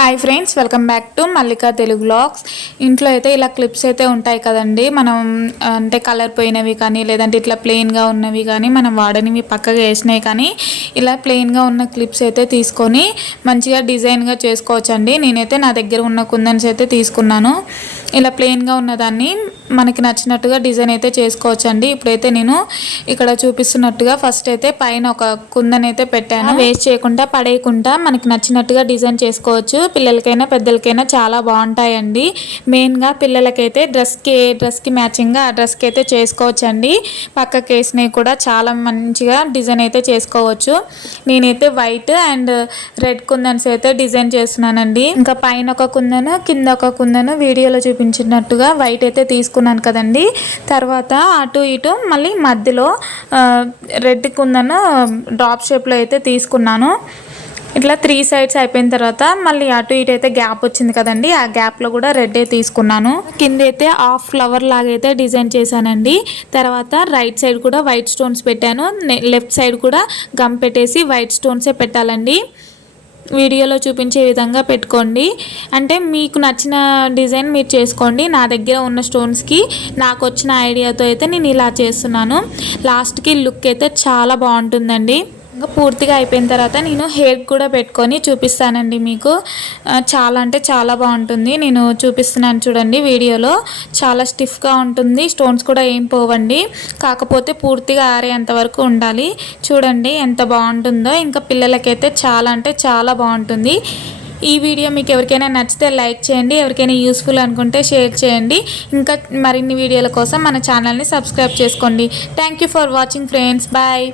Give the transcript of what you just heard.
Hi friends welcome back to Mallika Telugu blogs ఇంట్లో అయితే ఇలా క్లిప్స్ అయితే ఉంటాయి కదండి. మనం అంటే కలర్ పోయినవి కానీ లేదంటే ఇట్లా ప్లెయిన్గా ఉన్నవి కానీ మనం వాడనివి పక్కగా వేసినవి కానీ ఇలా ప్లెయిన్గా ఉన్న క్లిప్స్ అయితే తీసుకొని మంచిగా డిజైన్గా చేసుకోవచ్చండి. నేనైతే నా దగ్గర ఉన్న కుందన్స్ అయితే తీసుకున్నాను. ఇలా ప్లెయిన్గా ఉన్నదాన్ని మనకి నచ్చినట్టుగా డిజైన్ అయితే చేసుకోవచ్చండి. ఇప్పుడైతే నేను ఇక్కడ చూపిస్తున్నట్టుగా ఫస్ట్ అయితే పైన ఒక కుందన్ అయితే పెట్టాను వేస్ట్ చేయకుండా పడేయకుండా మనకి నచ్చినట్టుగా డిజైన్ చేసుకోవచ్చు. పిల్లలకైనా పెద్దలకైనా చాలా బాగుంటాయండి. మెయిన్గా పిల్లలకైతే డ్రెస్కి ఏ డ్రెస్కి మ్యాచింగ్గా ఆ డ్రెస్కి అయితే చేసుకోవచ్చండి. పక్కకి వేసినవి కూడా చాలా మంచిగా డిజైన్ అయితే చేసుకోవచ్చు. నేనైతే వైట్ అండ్ రెడ్ కుందన్స్ అయితే డిజైన్ చేస్తున్నానండి. ఇంకా పైన ఒక కుందను కింద ఒక కుందను వీడియోలో చూపించినట్టుగా వైట్ అయితే తీసుకున్నాను కదండి. తర్వాత అటు ఇటు మళ్ళీ మధ్యలో రెడ్ కుందను డ్రాప్ షేప్లో అయితే తీసుకున్నాను. ఇట్లా త్రీ సైడ్స్ అయిపోయిన తర్వాత మళ్ళీ అటు ఇటు అయితే గ్యాప్ వచ్చింది కదండి. ఆ గ్యాప్లో కూడా రెడ్ తీసుకున్నాను. కింద అయితే హాఫ్ ఫ్లవర్ లాగా అయితే డిజైన్ చేశానండి. తర్వాత రైట్ సైడ్ కూడా వైట్ స్టోన్స్ పెట్టాను. లెఫ్ట్ సైడ్ కూడా గమ్ పెట్టేసి వైట్ స్టోన్సే పెట్టాలండి. వీడియోలో చూపించే విధంగా పెట్టుకోండి. అంటే మీకు నచ్చిన డిజైన్ మీరు చేసుకోండి. నా దగ్గర ఉన్న స్టోన్స్కి నాకు వచ్చిన ఐడియాతో అయితే నేను ఇలా చేస్తున్నాను. లాస్ట్కి లుక్ అయితే చాలా బాగుంటుందండి. ఇంకా పూర్తిగా అయిపోయిన తర్వాత నేను హెయిర్ కూడా పెట్టుకొని చూపిస్తానండి మీకు. చాలా అంటే చాలా బాగుంటుంది. నేను చూపిస్తున్నాను చూడండి వీడియోలో. చాలా స్టిఫ్గా ఉంటుంది. స్టోన్స్ కూడా ఏం పోవండి. కాకపోతే పూర్తిగా ఆరేంత వరకు ఉండాలి. చూడండి ఎంత బాగుంటుందో. ఇంకా పిల్లలకైతే చాలా అంటే చాలా బాగుంటుంది. ఈ వీడియో మీకు ఎవరికైనా నచ్చితే లైక్ చేయండి. ఎవరికైనా యూస్ఫుల్ అనుకుంటే షేర్ చేయండి. ఇంకా మరిన్ని వీడియోల కోసం మన ఛానల్ని సబ్స్క్రైబ్ చేసుకోండి. Thank for watching friends. Bye.